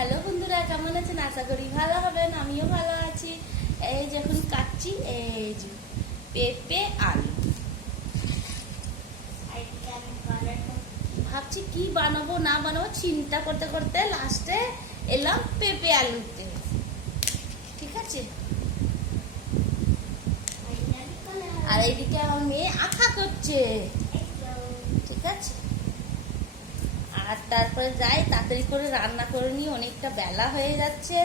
Hello বন্ধুরা, কেমন আছেন? আশা করি ভালো হবেন। আমিও ভালো আছি। এই যে এখন কাটছি এই যে পেঁপে আলু। ভাবছি কি বানাবো না বানাবো চিন্তা করতে করতে লাস্টে এলাম পেঁপে আলুতে। ঠিক আছে, আর এইদিকে আমার মেয়ে আঁকা করছে। ঠিক আছে, আর তারপরে যাই তাড়াতাড়ি করে রান্না করে নিই, অনেকটা বেলা হয়ে যাচ্ছে।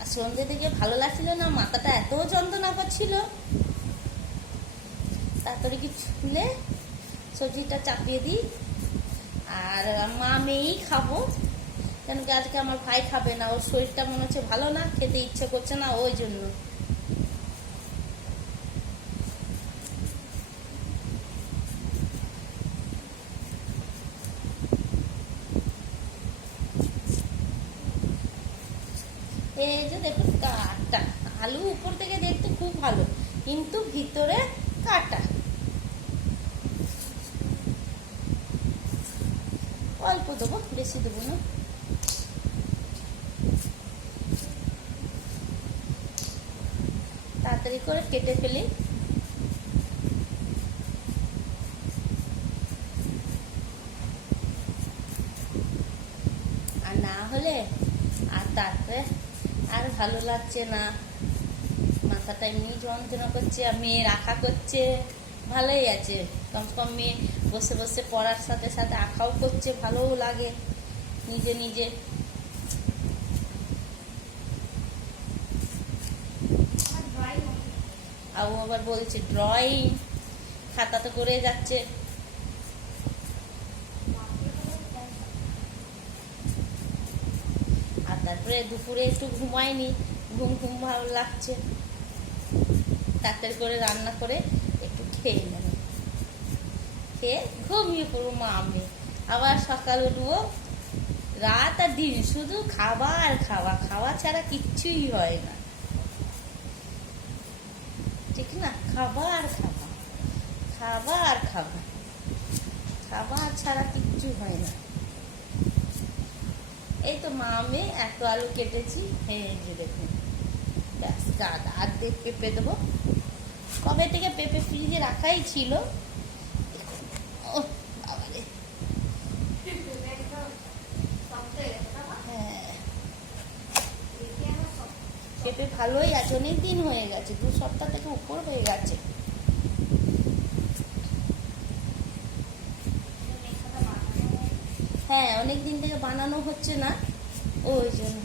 আর সন্ধ্যে থেকে ভালো লাগছিল না, মাথাটা এত যন্ত্রণা করছিল। তাড়াতাড়ি কি ছুলে সবজিটা চাপিয়ে দিই, আর মা মেয়েই খাবো। কেন কি আজকে আমার ভাই খাবে না, ওর শরীরটা মনে হচ্ছে ভালো না, খেতে ইচ্ছে করছে না, ওই জন্য। এই যে দেখুন কাটা আলু, উপর থেকে দেখতে খুব ভালো কিন্তু ভিতরে কাটা। অল্প দেবো, বেশি দেবো না। তাড়াতাড়ি করে কেটে ফেলি। আর না হলে আর তারপরে আর ভালো লাগছে না, মাথাটা এমনি যন্ত্রণা করছে। আর মেয়ে আঁকা করছে, ভালোই আছে। কমসে কম মেয়ে বসে বসে পড়ার সাথে সাথে আঁকাও করছে, ভালোও লাগে নিজে নিজে। আর ও আবার বলছে ড্রয়িং, খাতাতে করে যাচ্ছে। আর তারপরে দুপুরে একটু ঘুমাইনি, ঘুম ঘুম ভালো লাগছে। তাড়াতাড়ি করে রান্না করে একটু খেয়ে নেব, খেয়ে ঘুমিয়ে পড়বো মা আমি। আবার সকাল উঠবো, রাত আর দিন শুধু খাবার খাওয়া, খাওয়া ছাড়া কিচ্ছুই হয় না। ঠিক না? খাবার খাওয়া, খাবার খাওয়া, খাবার ছাড়া কিচ্ছু হয় না। এই তো মা আমি এত আলু কেটেছি, এই যে দেখুন, ব্যাস গাদা অর্ধেক পেঁপে দেবো। কবে থেকে পেঁপে ফ্রিজে রাখাই ছিল। পেঁপে ভালোই আছে, অনেক দিন হয়ে গেছে, 2 সপ্তাহ থেকে উপর হয়ে গেছে। হ্যাঁ, অনেক দিন থেকে বানানো হচ্ছে না, ওই জন্য।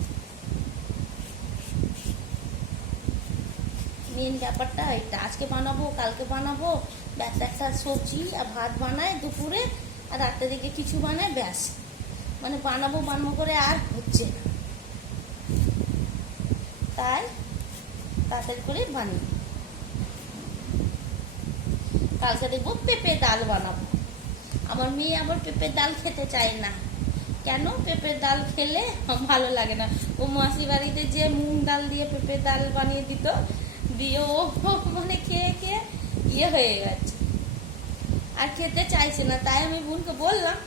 মেন ব্যাপারটা এটা, আজকে বানাবো কালকে বানাবো, ব্যাস একটা সবজি আর ভাত বানায় দুপুরে, আর রাতের দিকে কিছু বানায়, ব্যাস। মানে বানাবো বানাবো করে আর হচ্ছে না, তাই তাড়াতাড়ি করে বানিয়ে কালকে দেখবো পেঁপে ডাল বানাবো। আমার মেয়ে আবার পেঁপের ডাল খেতে চায় না। কেন? পেঁপের ডাল খেলে ভালো লাগে না। ও মাসি বাড়িতে যে মুগ ডাল দিয়ে পেঁপের ডাল বানিয়ে দিত, দিয়ে ও মানে খেয়ে খেয়ে ইয়ে হয়ে গেছে, আর খেতে চাইছে না। তাই আমি বোনকে বললাম,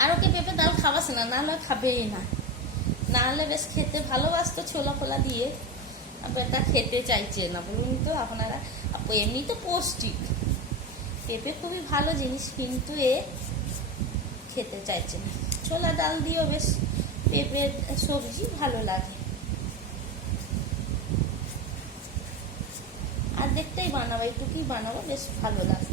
আর ওকে পেঁপের ডাল খাওয়াস না, নাহলে খাবেই না। নাহলে বেশ খেতে ভালোবাসতো ছোলা ফোলা দিয়ে, এটা খেতে চাইছে না। বলুন তো আপনারা, এমনি তো পৌষ্টিক, পেঁপে খুবই ভালো জিনিস, কিন্তু এ খেতে চাইছে না। ছোলা ডাল দিয়েও বেশ পেঁপের সবজি ভালো লাগে। আর দেখতেই বানাবো, একটুকুই বানাবো, বেশ ভালো লাগে।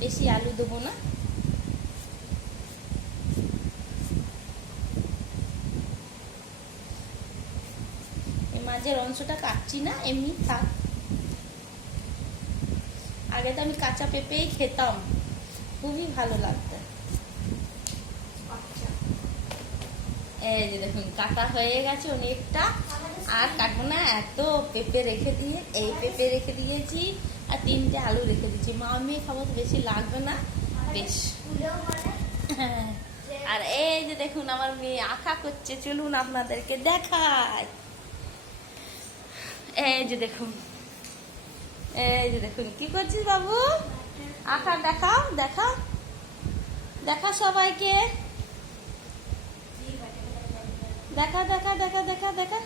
বেশি আলু দেবো না। এই মাঝের অংশটা কাটছি না, এমনি থাক। আগে তো আমি কাঁচা পেঁপেই খেতাম, খুবই ভালো লাগতো। এই যে দেখুন কাটা হয়ে গেছে অনেকটা, আর কাটবো না। এত পেঁপে রেখে দিয়ে, এই পেঁপে রেখে দিয়েছি, আর 3টে আলু রেখে দিয়েছি। মা মেয়ে খাবো তো বেশি লাগবে না, বেশ। আর এই যে দেখুন আমার মেয়ে আঁকা করছে, চলুন আপনাদেরকে দেখায়। এই যে দেখুন, এই যে দেখুন কি করছিস বাবু? আঁকা দেখাও, দেখাও, দেখা সবাইকে, দেখা দেখা দেখা দেখা দেখা।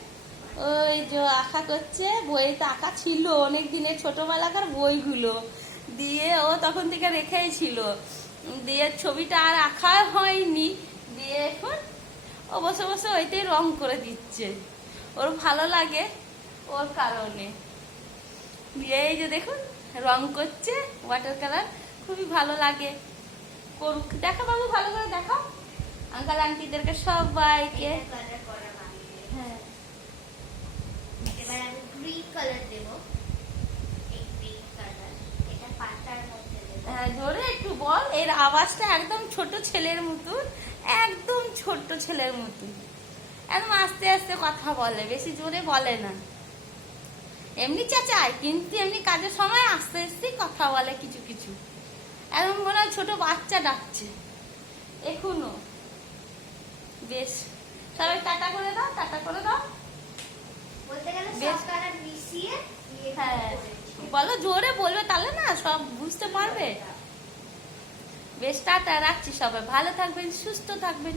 ওই যে আঁকা করছে, বইতে আঁকা ছিল অনেক দিনের ছোটবেলাকার বইগুলো, দিয়ে ও তখন থেকে রেখেই ছিল, দিয়ে ছবিটা আর আঁকা হয়নি, দিয়ে এখন ও বসে বসে ওইটাই রং করে দিচ্ছে, ওর ভালো লাগে ওর কারণে। দিয়ে এই যে দেখুন রং করছে ওয়াটার কালার, খুবই ভালো লাগে, করুক। দেখা বাবু, ভালো করে দেখাও আঙ্কাল আন্টিদেরকে সবাইকে। হ্যাঁ, এবার আমি গ্রিন কালার দেব, এই গ্রিন কালার এটা পাতার মধ্যে দেব। হ্যাঁ, জোরে একটু বল, এর আওয়াজটা একদম ছোট ছেলের মতন, একদম ছোট্ট ছেলের মতন, একদম আস্তে আস্তে কথা বলে, বেশি জোরে বলে না। এমনি চেঁচায় কিন্তু এমনি কাজের সময় আস্তে আস্তে কথা বলে কিছু কিছু, একদম মনে হয় ছোট বাচ্চা ডাকছে এখনো। বেশ, সবাই টাটা করে দাও, টাটা করে দাও। বলতে গেলে বেশ। সব কালার মিশিয়ে দিয়ে হ্যাঁ, করেছি। বলো, জোরে বলবে তাহলে না সব বুঝতে পারবে। বেশ, টাটা, রাখছি, সবাই ভালো থাকবেন, সুস্থ থাকবেন।